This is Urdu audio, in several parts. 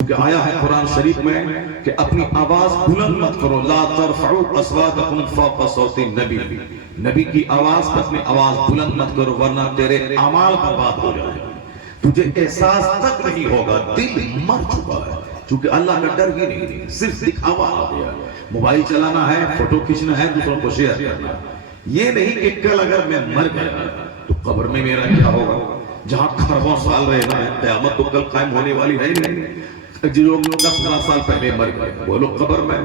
کہ آیا ہے قرآن شریف میں کہ اپنی آواز بلند مت کرو، لا ترفعوا اصواتکم فوق صوت النبی، نبی کی آواز پر اپنی آواز بلند مت کرو ورنہ تیرے اعمال برباد ہو جائیں، تجھے احساس تک نہیں ہوگا، دل مر چکا ہے، چونکہ اللہ کا ڈر ہی نہیں، صرف دکھاوا آ گیا، موبائل چلانا ہے، فوٹو کھینچنا ہے، دوسروں کو شیئر کرنا ہے، یہ نہیں کہ کل اگر میں مر گیا تو قبر میں میرا کیا ہوگا، جہاں خربوں سال رہنا ہے، قیامت تو کل قائم ہونے والی ہے نہیں، جو لوگ 10,000 سال پہلے مر گئے وہ لوگ قبر میں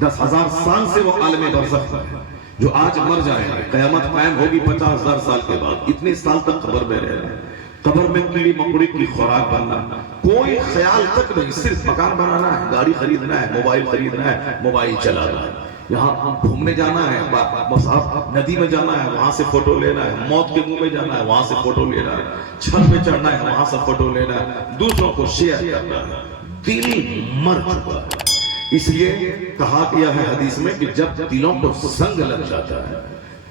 10,000 سال سے وہ عالم برزخ ہے، جو آج مر جائیں گے قیامت قائم ہوگی 50,000 سال کے بعد، اتنے سال تک قبر میں رہنا، قبر میں کیڑی مکوڑی کی خوراک بننا، کوئی خیال تک نہیں، صرف مکان بنانا ہے، گاڑی خریدنا ہے، موبائل خریدنا ہے، موبائل چلانا ہے، یہاں گھومنے جانا ہے، ندی میں جانا ہے، وہاں سے فوٹو لینا ہے، موت کے منہ میں جانا ہے، وہاں سے فوٹو لینا ہے، چھت پہ چڑھنا ہے، وہاں سے فوٹو لینا ہے، دوسروں کو شیئر کرنا ہے، دل مر چکا ہے۔ اس لیے کہا گیا ہے حدیث میں کہ جب دلوں کو زنگ لگ جاتا ہے،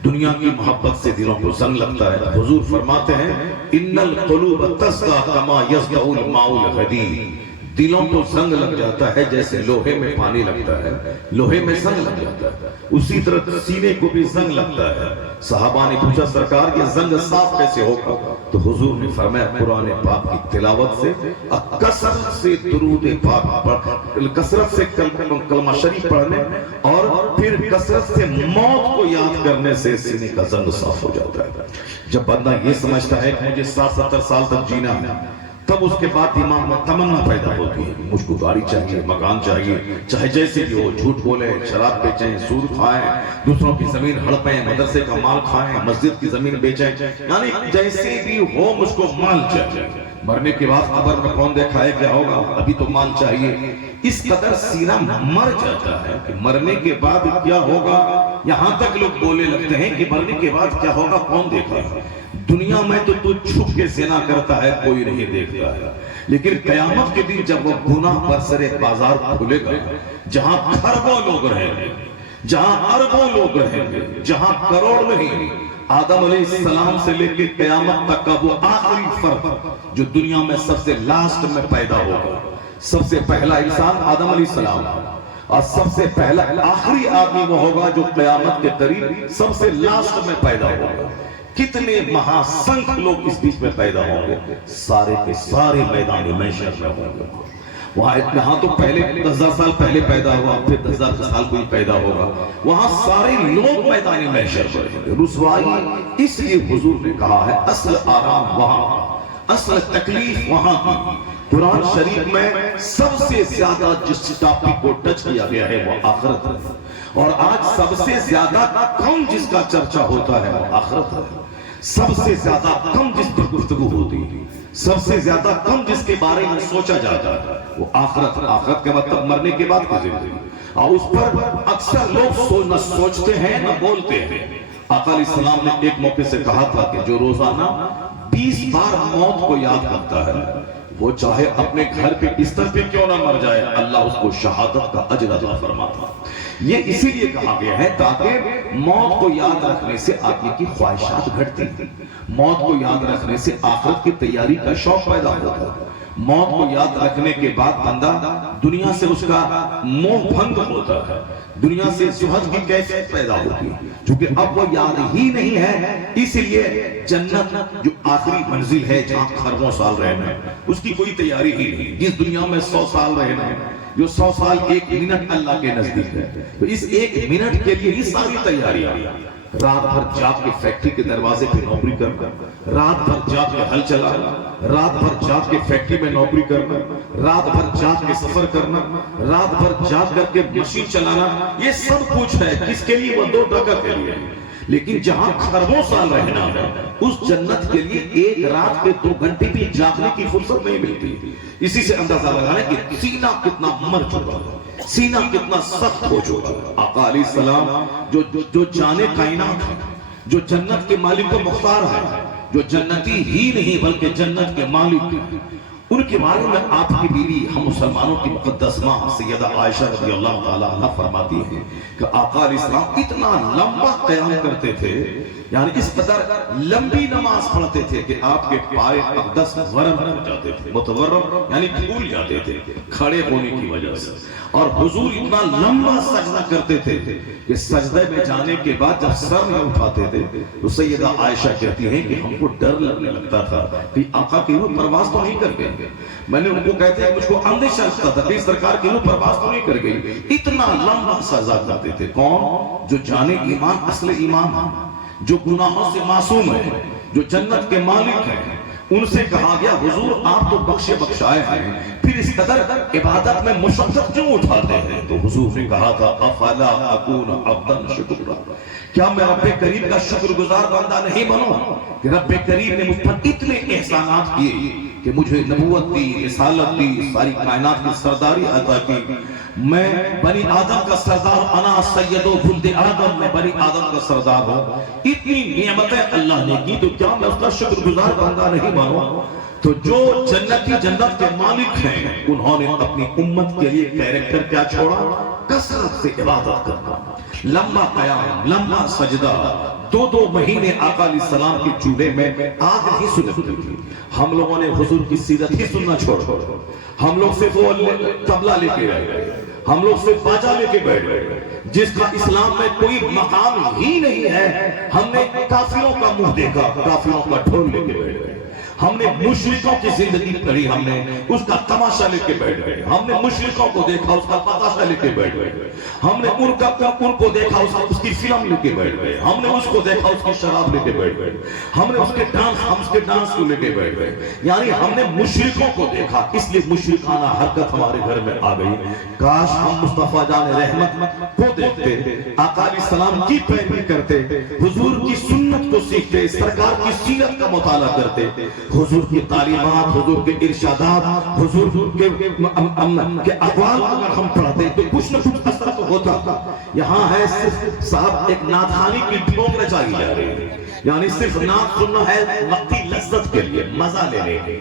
دنیا کی محبت سے دلوں کو زنگ لگتا ہے، حضور فرماتے ہیں ان القلوب تصدع کما یصدع الماء الحدید، دلوں کو زنگ لگ جاتا ہے جیسے لوہے میں پانی لگتا ہے، لوہے میں زنگ لگ جاتا ہے، اسی طرح سینے کو بھی زنگ لگتا ہے۔ صحابہ نے پوچھا سرکار یہ زنگ صاف کیسے ہوگا؟ تو حضور نے فرمایا قرآن پاک کی تلاوت سے، کثرت سے درود پاک، کثرت سے کلمہ شریف پڑھنے اور پھر کثرت سے موت کو یاد کرنے سے سینے کا زنگ صاف ہو جاتا ہے۔ جب بندہ یہ سمجھتا ہے کہ مجھے 60-70 سال تک جینا ہے، تب اس کے بعد دماغ میں تمنا پیدا ہوتی ہے، مجھ کو گاڑی چاہیے، مکان چاہیے، چاہے جیسے بھی ہو، جھوٹ بولیں، شراب بیچیں، سود کھائیں، دوسروں کی زمین ہڑپیں، مدرسے کا مال کھائیں، مسجد کی زمین بیچیں، یعنی جیسے بھی ہو مجھ کو مال چاہیے، مرنے کے بعد قبر میں کون دیکھا ہے کیا ہوگا، ابھی تو مال چاہیے۔ اس قدر سینہ مر جاتا ہے کہ مرنے کے بعد کیا ہوگا، یہاں تک لوگ بولے لگتے ہیں کہ مرنے کے بعد کیا ہوگا کون دیکھا ہے، دنیا میں تو چھپ کے زنا کرتا ہے کوئی نہیں دیکھتا ہے، لیکن قیامت کے دن جب وہ گناہ برسر بازار کھلے گا، جہاں کھربوں لوگ رہیں گے، جہاں اربوں لوگ رہیں گے، جہاں کروڑ نہیں، آدم علیہ السلام سے لے کے قیامت تک کا وہ آخری فرد جو دنیا میں سب سے لاسٹ میں پیدا ہوگا، سب سے پہلا انسان آدم علیہ السلام اور سب سے پہلا آخری آدمی وہ ہوگا جو قیامت کے قریب سب سے لاسٹ میں پیدا ہوگا۔ کتنے مہاسنکھ لوگ اس بیچ میں پیدا ہوں گے، سارے کے سارے میدان محشر میں ہوں گے، وہاں تو پہلے 10,000 سال پہلے پیدا ہوا، پھر 10,000 سال کوئی پیدا ہوگا، وہاں سارے لوگ میدان محشر پر ہوں گے، رسوائی۔ اس لیے حضور نے کہا ہے اصل آرام وہاں، اصل تکلیف وہاں کی۔ قرآن شریف میں سب سے زیادہ جس ٹاپک کو ٹچ کیا گیا ہے وہ آخرت ہے، اور آج سب سے زیادہ کم جس کا چرچا ہوتا ہے وہ آخرت ہے، سب سے زیادہ کم جس پر گفتگو ہوتی ہے، سب سے زیادہ کم جس کے بارے میں سوچا جاتا ہے وہ آخرت۔ آخرت کا مطلب مرنے کے بعد کی زندگی، اور اس پر اکثر لوگ نہ سوچتے ہیں نہ بولتے ہیں۔ آقا علیہ السلام نے ایک موقع سے کہا تھا کہ جو روزانہ 20 بار موت کو یاد کرتا ہے وہ چاہے اپنے گھر پہ بستر پہ کیوں نہ مر جائے، اللہ اس کو شہادت کا اجر عطا فرماتا۔ یہ اسی لیے کہا گیا ہے تاکہ موت کو یاد رکھنے سے آدمی کی خواہشات گھٹتی ہیں، موت کو یاد رکھنے سے آخرت کی تیاری کا شوق پیدا ہوتا ہے، موت کو یاد رکھنے کے بعد بندہ دنیا سے اس کا موہ بھنگ ہوتا ہے، دنیا سے زہد کی کیفیت پیدا ہوتی ہے، چونکہ اب وہ یاد ہی نہیں ہے۔ اس لیے جنت جو آخری منزل ہے جہاں خربوں سال رہنا ہے اس کی کوئی تیاری ہی نہیں، جس دنیا میں 100 سال رہنا ہے، جو 100 سال 1 منٹ اللہ کے نزدیک ہے، تو اس 1 منٹ کے لیے ہی ساری تیاریاں، رات بھر جاگ کے فیکٹری کے دروازے پہ نوکری کرنا، رات بھر جاگ کے ہل چلانا، رات بھر جاگ کے فیکٹری میں نوکری کرنا، رات بھر جاگ کے سفر کرنا، رات بھر جاگ کر کے مشین چلانا، یہ سب کچھ ہے کس کے لیے؟ وہ 2 ٹکا کے لیے۔ لیکن جہاں خربوں سال رہنا ہے اس جنت کے لیے 1 رات کے 2 گھنٹے بھی جاگنے کی فرصت نہیں ملتی۔ اسی سے اندازہ لگانا ہے کہ سینہ کتنا مر چکا ہے، سینہ کتنا سخت ہو چکا ہے۔ آقا علیہ السلام جو جانے کائنات ہے، جو جنت کے مالک و مختار ہے، جو جنتی ہی نہیں بلکہ جنت کے مالک ہیں، ان کے بارے میں آپ کی بیوی ہم مسلمانوں کی مقدس ماں سیدہ عائشہ رضی اللہ تعالیٰ عنہ فرماتی ہیں کہ آقا علیہ السلام اتنا لمبا قیام کرتے تھے یعنی اس قدر لمبی نماز پڑھتے تھے کہ آپ کے پائے اقدس ورم ہو جاتے تھے، متورم یعنی پھول جاتے تھے کھڑے ہونے کی وجہ سے. اور حضور اتنا لمبا سجدہ کرتے تھے کہ سجدے میں جانے کے بعد جب سر میں اٹھاتے تھے تو سیدہ عائشہ کہتی ہیں کہ ہم کو ڈر لگنے لگتا تھا کہ آقا کی روح پرواز تو نہیں کر گئے. میں نے ان کو کہتے ہیں مجھ کو اندیشہ لگتا تھا کہ سرکار کی روح پرواز تو نہیں کر گئی. اتنا لمبا سجدہ کرتے تھے. کون؟ جو جانے ایمان اصل ایمان ہے، جو گناہوں سے معصوم ہے، جو جنت کے مالک ہیں. ان سے کہا گیا حضور آپ تو بخشے بخشائے ہیں، پھر اس قدر عبادت میں مشقت کیوں اٹھاتے ہیں؟ تو حضور نے کہا تھا افلا اکون عبدا شکورا، کیا میں رب کریم کا شکر گزار بندہ نہیں بنوں کہ رب کریم نے مجھ پر اتنے احسانات کیے کہ مجھے نبوت دی، رسالت دی، ساری کائنات کی سرداری عطا کی. میں بنی آدم کا سردار، انا سید ولد آدم، میں بنی آدم کا سردار ہوں. اتنی نعمتیں اللہ نے کی تو کیا میں اس کا شکر گزار بندہ نہیں بنوں؟ تو جو جنتی جنت کے مالک ہیں انہوں نے اپنی امت کے لیے کیریکٹر کیا چھوڑا؟ کثرت سے عبادت کرنا، لمبا قیام، لمبا سجدہ. 2 مہینے آقا علیہ السلام کی چولہے میں آگ ہی سلگتی تھی. ہم لوگوں نے حضور کی سیرت ہی سننا چھوڑ دیا. ہم لوگ صرف وہ طبلہ لے کے آئے گئے، ہم لوگ صرف باجا لے کے بیٹھ گئے جس کا اسلام میں کوئی مقام ہی نہیں ہے. ہم نے کافروں کا منہ دیکھا، کافروں کا ڈھول لے کے بیٹھ گئے. ہم نے مشرکوں کی زندگی پڑھی، ہم نے اس کا تماشا لے کے بیٹھ گئے. ہم نے مشرکوں کو دیکھا، اس کا تماشا لے کے بیٹھ گئے. ہم نے ان کو دیکھا، اس کی فلم لے کے بیٹھ گئے. ہم نے اس کو دیکھا، اس کی شراب لے کے بیٹھ گئے. ہم نے اس کے ڈانس کو لے کے بیٹھ گئے. یعنی ہم نے مشرکوں کو دیکھا، اس لیے مشرکانہ حرکت ہمارے گھر میں آ گئی. کاش ہم مصطفیٰ جان رحمت کو دیکھتے، آقا علیہ السلام کی پیروی کرتے، حضور کی سنت کو سیکھتے، سرکار کی سیرت کا مطالعہ کرتے، حضور کی تعلیمات، حضور کے ارشادات، حضور کے اقوال اگر ہم پڑھتے تو کچھ نہ کچھ اثر تو ہوتا. یہاں ہے صرف صاحب ایک نعتخوانی کی ڈھونگ رچائی جا رہی ہے، یعنی صرف نعت سننا ہے وقتی لذت کے لیے، مزہ لینے کے لیے.